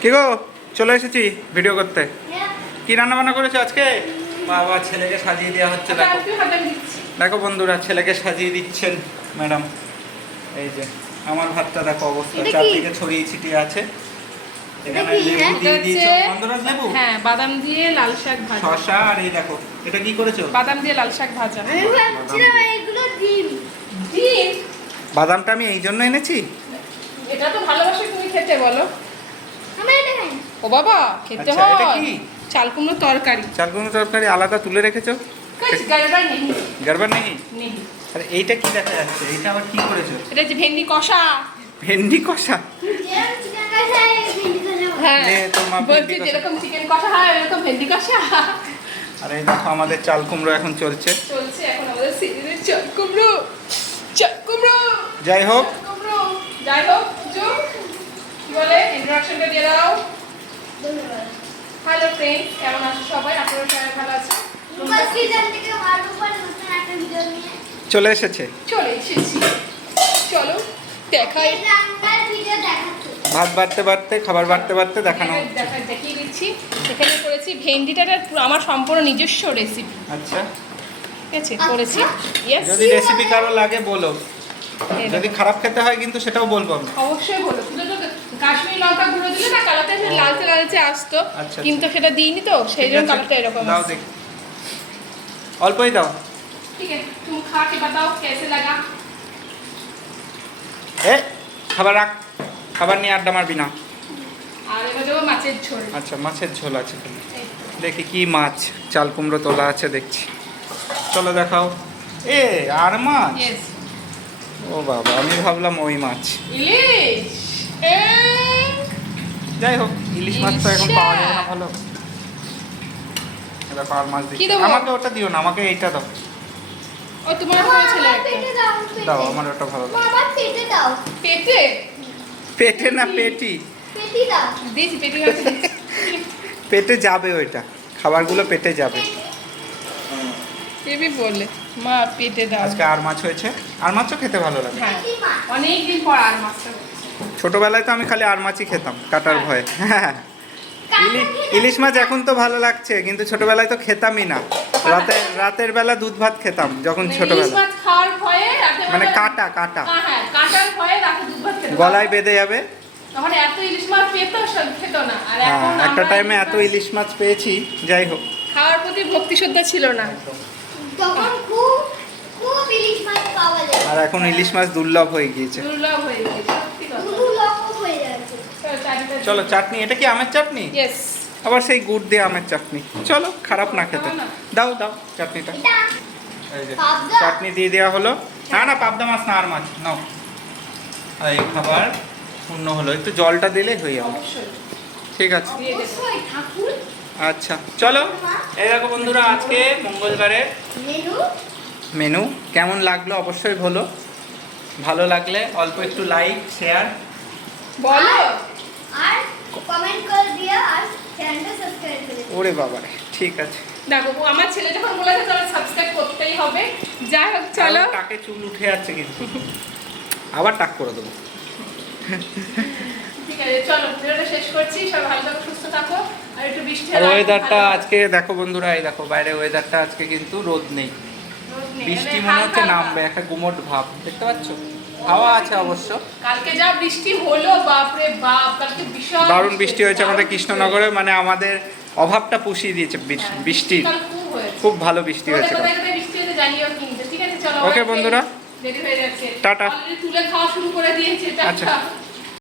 কি গো, চলে এসেছি ভিডিও করতে। কি রান্না বান্না করেছো আজকে? বাবা, ছেলেকে সাজিয়ে দেওয়া হচ্ছে। দেখো দেখো বন্ধুরা, ছেলেকে সাজিয়ে দিচ্ছেন ম্যাডাম। এই যে আমার ভাতটা দেখো অবস্থা, চারদিকে ছড়িয়ে ছিটিয়ে আছে। এখানে লেবু দিয়ে দিয়েছো, গন্ধরাজ লেবু, হ্যাঁ, বাদাম দিয়ে লাল শাক ভাজা, শসা, আর এই দেখো এটা কি করেছো? বাদাম দিয়ে লাল শাক ভাজা। আমি ভাবছিলাম এগুলো ডিম। ডিম? বাদামটা আমি এই জন্য এনেছি। এটা তো ভালোবাসে তুমি খেতে, বলো। আমি এটা খাই। ও বাবা, খেতে আচ্ছা, হয়। এটা কি? চাল কুমড়ো তরকারি। চাল কুমড়ো তরকারি আলাদা তুলে রেখেছো? কুছ গড়বড় নেই। গড়বড় নেই? নেই। আর এইটা কি দেখা যাচ্ছে? এইটা আবার কি করেছো? এটা যে ভেন্ডি কষা। ভেন্ডি কষা? যেরকম চিকেন কষা ভিন্ডি কষা। হ্যাঁ, নে, তোমার বলছি ভেন্ডি কষা। যেরকম চিকেন কষা হয় এরকম ভেন্ডি কষা। আর এই দেখো আমাদের চাল কুমড়ো এখন চলছে। চলছে এখন আমাদের সিজনের চাল কুমড়ো। চাল কুমড়ো। যাই হোক, চাল কুমড়ো। যাই হোক, কিছু কি বলে ইন্ট্রোডাকশনটা দিয়ে দাও। ধন্যবাদ। হ্যালো ফ্রেন্ডস, কেমন আছো সবাই? আপনারা সবাই ভালো আছেন? রূপাস কিচেন থেকে ভালো করে নতুন একটা ভিডিও নিয়ে চলে এসেছে। চলে এসেছি, চলো দেখাই। এই রান্নার ভিডিও দেখাচ্ছি। ভাত বাড়তে বাড়তে, খাবার বাড়তে বাড়তে দেখানো হচ্ছে। দেখিয়ে দিচ্ছি। এখানে করেছি ভেন্ডিটা আমার সম্পূর্ণ নিজস্ব রেসিপি। আচ্ছা, ঠিক আছে, করেছি। ইয়েস, যদি রেসিপি কারো লাগে বলো, যদি খারাপ খেতে হয় কিন্তু সেটাও বলবো আমি। অবশ্যই বলো। তুমি তো কাশ্মীরি লঙ্কা গুঁড়ো দিলে না, কালারটা লালচে লালচে আসতো, আচ্ছা, কিন্তু সেটা দিইনি তো, সেই ঠিক জন্য আছে, কালারটা এরকম দাও আসছে। দেখি, অল্পই দাও। ঠিক আছে, তুমি খা के बताओ कैसे लगा। এ খাবার রাখ, খাবার নিয়ে আড্ডা মারবি না। আর এবার দেবো মাছের ঝোল। আচ্ছা, মাছের ঝোল আছে। এই, দেখি কি মাছ। চাল কুমড়ো তোলা আছে দেখছি। চলো দেখাও। এ আর মাছ? yes, ও বাবা, আমি ভাবলাম ওই মাছ। ইলিশ। যাই হোক, ইলিশ মাছ তো এখন ইলিশা। পাওয়া যায় না ভালো। দেখো আর মাছ কি দিচ্ছি। দেবো? আমাকে ওটা দিও না, আমাকে এইটা দাও। ও তোমার হয়ে ছেলে আমার একটা পেটে দাও, পেটে। দাও, আমার ওটা ভালো লাগে। আমার পেটে দাও। পেটে পেটে না, পেটি। পেটি দাও। দিয়েছি, পেটে গেছে। পেটে যাবে ওইটা, খাবারগুলো পেটে যাবে। কেবি বলে মা পেটে দাও। আজকে আর মাছ হয়েছে। আর মাছও খেতে ভালো লাগে। হ্যাঁ, পেটি মা। অনেকদিন পর আর মাছটা হচ্ছে। ছোটবেলায় তো আমি খালি আর মাছই খেতাম, কাটার ভয়ে। হ্যাঁ, ইলিশ মাছ এখন তো ভালো লাগছে, কিন্তু ছোটবেলায় তো খেতামই না। রাতের বেলা দুধ ভাত খেতাম যখন মানে ইলিশ ছোটবেলা। মাছ খাওয়ার ভয়ে রাতে মানে বেলা- কাটা কাটা হ্যাঁ, কাটার ভয়ে রাতে দুধ ভাত খেতাম। গলায় বেঁধে যাবে। তখন এত ইলিশ মাছ পেতো, সব খেত না। আর হ্যাঁ, এখন একটা আমরা টাইমে এত ইলিশ মাছ পেয়েছি। যাই হোক, খাওয়ার প্রতি ভক্তি শ্রদ্ধা ছিল না। তখন খুব খুব ইলিশ মাছ পাওয়া যায়। আর এখন ইলিশ মাছ দুর্লভ হয়ে গিয়েছে। দুর্লভ হয়ে গেছে, সত্যি কথা। পুরো লক্ষ্য হয়ে যাচ্ছে। চলো চাটনি, এটা কি আমের চাটনি? ইয়েস, আবার সেই গুড় দিয়ে আমের চাটনি। চলো, খারাপ না খেতে। না। দাও দাও চাটনিটা। এটা এই যে পাবদা? চাটনি দিয়ে দেওয়া হলো। না না, পাবদা মাছ না, আর মাছ নাও। আর এই খাবার পূর্ণ হলো, একটু জলটা দিলে হয়ে যাবে। অবশ্যই ঠিক আছে, দিয়ে দেবো। অবশ্যই ঠাকুর আচ্ছা চলো। এই দেখো বন্ধুরা, আজকে মঙ্গলবারের মেনু। মেনু কেমন লাগলো অবশ্যই বলো। ভালো লাগলে অল্প একটু লাইক শেয়ার। বলো। আর কমেন্ট করে দিও আর চ্যানেলটা সাবস্ক্রাইব করে দিও। ওরে বাবা, ঠিক আছে। দেখো, আমার ছেলে যখন বলেছে তাহলে সাবস্ক্রাইব করতেই হবে। যাই হোক, চলো। আবার টাকে চুল উঠে যাচ্ছে কিন্তু, আবার টাক করে দেবো। ঠিক আছে, চলো, ভিডিওটা শেষ করছি। সবাই ভালো থাকো, সুস্থ থাকো। আর একটু বৃষ্টি আর হলে ওয়েদারটা ভালো। আজকে দেখো বন্ধুরা, এই দেখো বাইরে ওয়েদারটা আজকে কিন্তু রোদ নেই, রোদ নেই, বৃষ্টি মানে মনে হচ্ছে হালকা নামবে, একটা গুমট ভাব দেখতে পাচ্ছ। হাওয়া আছে অবশ্য। কালকে যা বৃষ্টি হলো, বাপরে বাপ, কালকে বিশাল দারুণ বৃষ্টি হয়েছে আমাদের দারুণ কৃষ্ণনগরে, মানে আমাদের অভাবটা পুষিয়ে দিয়েছে হ্যাঁ, বৃষ্টির। কাল খুব হয়েছে। খুব ভালো বৃষ্টি হয়েছে। কোথায় কোথায় বৃষ্টি হয়েছে জানিও কিন্তু। ঠিক আছে, চলো। ওকে বন্ধুরা, দেরি হয়ে যাচ্ছে। টাটা। অলরেডি তুলে খাওয়া শুরু করে দিয়েছে। আচ্ছা। টাটা।